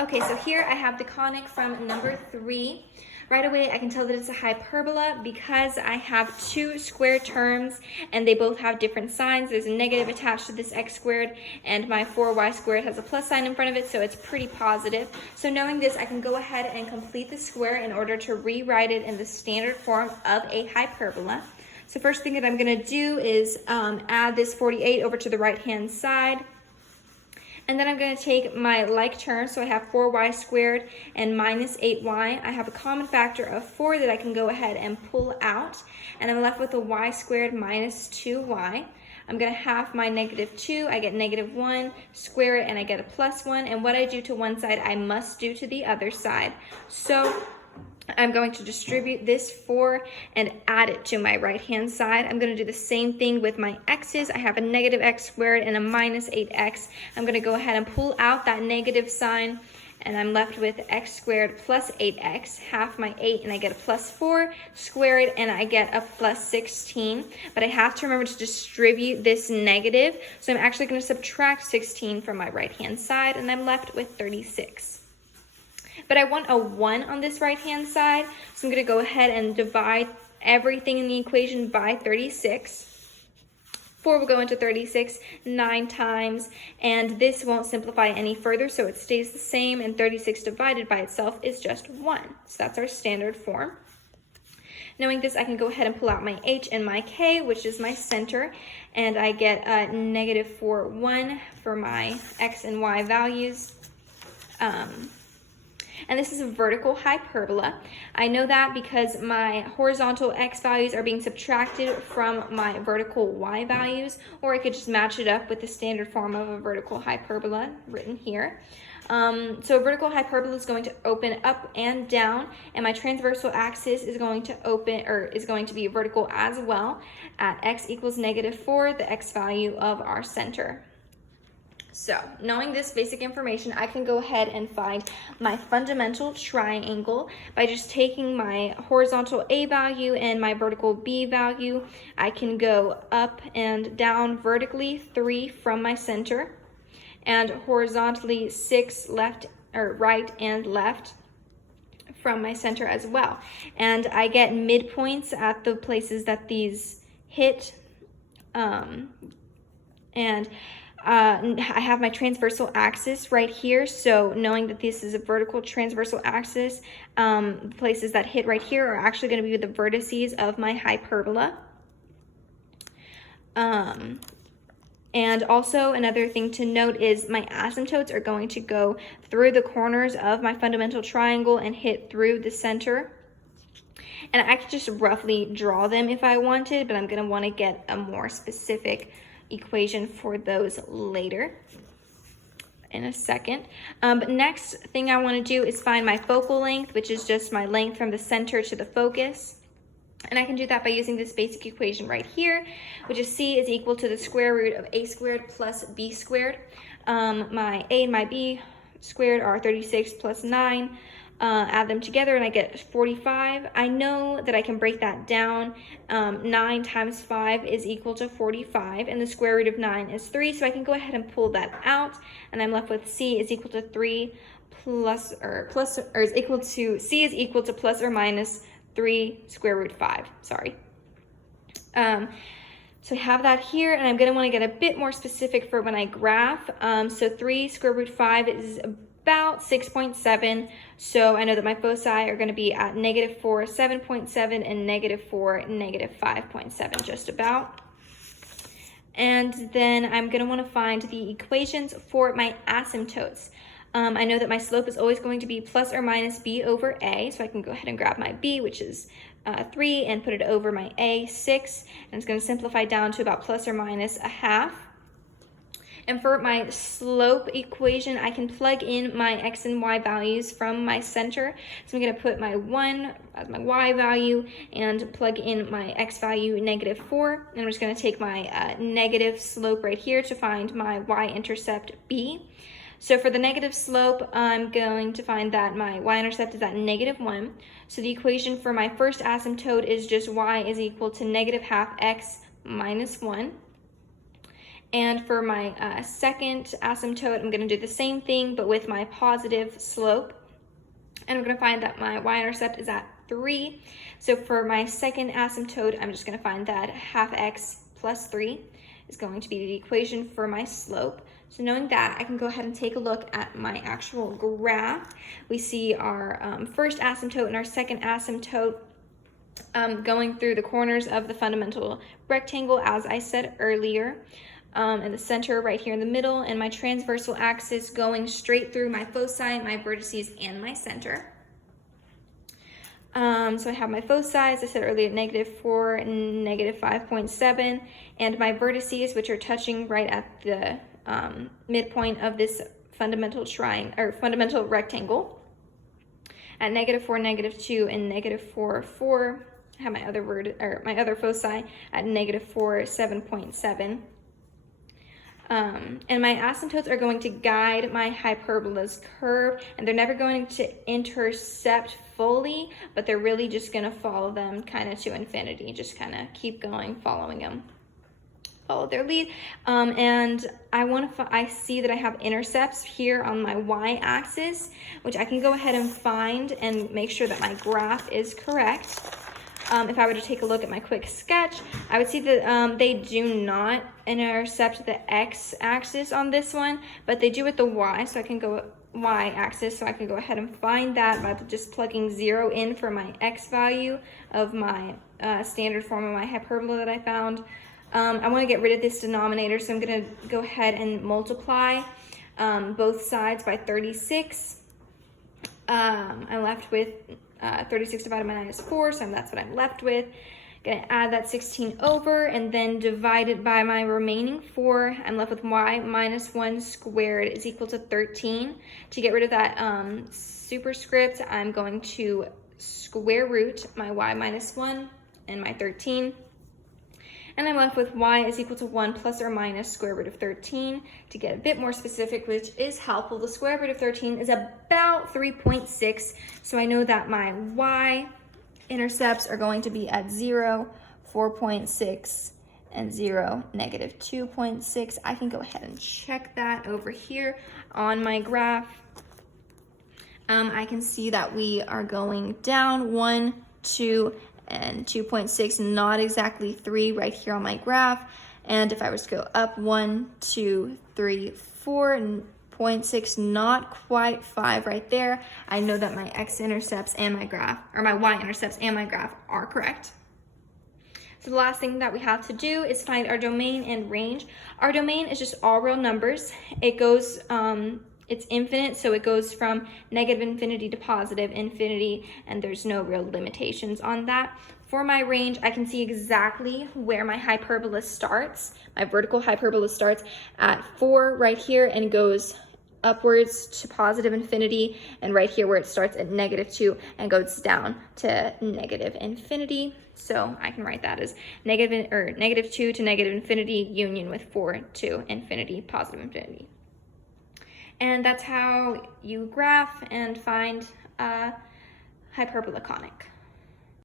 Okay, so here I have the conic from number 3. Right away, I can tell that it's a hyperbola because I have two square terms and they both have different signs. There's a negative attached to this x squared, and my 4y squared has a plus sign in front of it, so it's pretty positive. So knowing this, I can go ahead and complete the square in order to rewrite it in the standard form of a hyperbola. So first thing that I'm going to do is add this 48 over to the right-hand side. And then I'm going to take my like terms, so I have 4y squared and minus 8y. I have a common factor of 4 that I can go ahead and pull out, and I'm left with a y squared minus 2y. I'm going to half my negative 2, I get negative 1, square it, and I get a plus 1. And what I do to one side, I must do to the other side. So I'm going to distribute this 4 and add it to my right-hand side. I'm going to do the same thing with my x's. I have a negative x squared and a minus 8x. I'm going to go ahead and pull out that negative sign, and I'm left with x squared plus 8x, half my 8, and I get a plus 4, square it, and I get a plus 16. But I have to remember to distribute this negative, so I'm actually going to subtract 16 from my right-hand side, and I'm left with 36. But I want a 1 on this right-hand side, so I'm going to go ahead and divide everything in the equation by 36. 4 will go into 36 9 times, and this won't simplify any further, so it stays the same, and 36 divided by itself is just 1. So that's our standard form. Knowing this, I can go ahead and pull out my h and my k, which is my center, and I get a negative 4, 1 for my x and y values. And this is a vertical hyperbola. I know that because my horizontal x values are being subtracted from my vertical y values, or I could just match it up with the standard form of a vertical hyperbola written here. So a vertical hyperbola is going to open up and down, and my transversal axis is going to open, or is going to be vertical as well, at x equals negative 4, the x value of our center. So, knowing this basic information, I can go ahead and find my fundamental triangle by just taking my horizontal A value and my vertical B value. I can go up and down vertically 3 from my center, and horizontally 6 left or right and left from my center as well. And I get midpoints at the places that these hit, I have my transversal axis right here, so knowing that this is a vertical transversal axis, the places that hit right here are actually going to be the vertices of my hyperbola. And also another thing to note is my asymptotes are going to go through the corners of my fundamental triangle and hit through the center. And I could just roughly draw them if I wanted, but I'm going to want to get a more specific equation for those later in a second. But next thing I want to do is find my focal length, which is just my length from the center to the focus. And I can do that by using this basic equation right here, which is c is equal to the square root of a squared plus b squared. My a and my b squared are 36 plus 9. Add them together and I get 45. I know that I can break that down. 9 times 5 is equal to 45, and the square root of 9 is 3, so I can go ahead and pull that out, and I'm left with c is equal to 3 is equal to, c is equal to plus or minus 3 square root 5, sorry. So I have that here, and I'm going to want to get a bit more specific for when I graph. So 3 square root 5 is about 6.7, so I know that my foci are going to be at negative 4, 7.7, and negative 4, negative 5.7, just about. And then I'm going to want to find the equations for my asymptotes. I know that my slope is always going to be plus or minus b over a, so I can go ahead and grab my b, which is 3, and put it over my a, 6, and it's going to simplify down to about plus or minus a half. And for my slope equation, I can plug in my x and y values from my center. So I'm going to put my 1 as my y value and plug in my x value, negative 4. And I'm just going to take my negative slope right here to find my y-intercept b. So for the negative slope, I'm going to find that my y-intercept is at negative 1. So the equation for my first asymptote is just y is equal to negative half x minus 1. And for my second asymptote, I'm going to do the same thing, but with my positive slope. And I'm going to find that my y-intercept is at 3. So for my second asymptote, I'm just going to find that half x plus 3 is going to be the equation for my slope. So knowing that, I can go ahead and take a look at my actual graph. We see our first asymptote and our second asymptote going through the corners of the fundamental rectangle, as I said earlier. In the center right here in the middle, and my transversal axis going straight through my foci, my vertices, and my center. So I have my foci, as I said earlier, -4 and -5.7, and my vertices, which are touching right at the midpoint of this fundamental fundamental rectangle, at -4, -2, and -4, 4. I have my other foci at -4, 7.7. And my asymptotes are going to guide my hyperbola's curve, and they're never going to intercept fully, but they're really just going to follow them kind of to infinity, just kind of keep going, following them, follow their lead. And I see that I have intercepts here on my y-axis, which I can go ahead and find and make sure that my graph is correct. If I were to take a look at my quick sketch, I would see that they do not intercept the x-axis on this one, but they do with the y, so I can go y-axis, so I can go ahead and find that by just plugging 0 in for my x value of my standard form of my hyperbola that I found. I want to get rid of this denominator, so I'm going to go ahead and multiply both sides by 36. I'm left with 36 divided by 9 is 4, so that's what I'm left with. Gonna add that 16 over and then divide it by my remaining 4. I'm left with y minus 1 squared is equal to 13. To get rid of that superscript, I'm going to square root my y minus 1 and my 13. And I'm left with y is equal to 1 plus or minus square root of 13. To get a bit more specific, which is helpful, the square root of 13 is about 3.6. So I know that my y-intercepts are going to be at 0, 4.6, and 0, -2.6. I can go ahead and check that over here on my graph. I can see that we are going down 1, 2, and 2.6, not exactly 3 right here on my graph. And if I was to go up 1, 2, 3, 4.6, not quite 5 right there, I know that my x-intercepts and my graph, or my y-intercepts and my graph are correct. So the last thing that we have to do is find our domain and range. Our domain is just all real numbers. It goes, it's infinite, so it goes from -infinity to +infinity, and there's no real limitations on that. For my range, I can see exactly where my hyperbola starts. My vertical hyperbola starts at 4 right here and goes upwards to +infinity, and right here where it starts at -2 and goes down to -infinity. So I can write that as -2 to -infinity union with 4 to infinity, +infinity. And that's how you graph and find a hyperbola conic.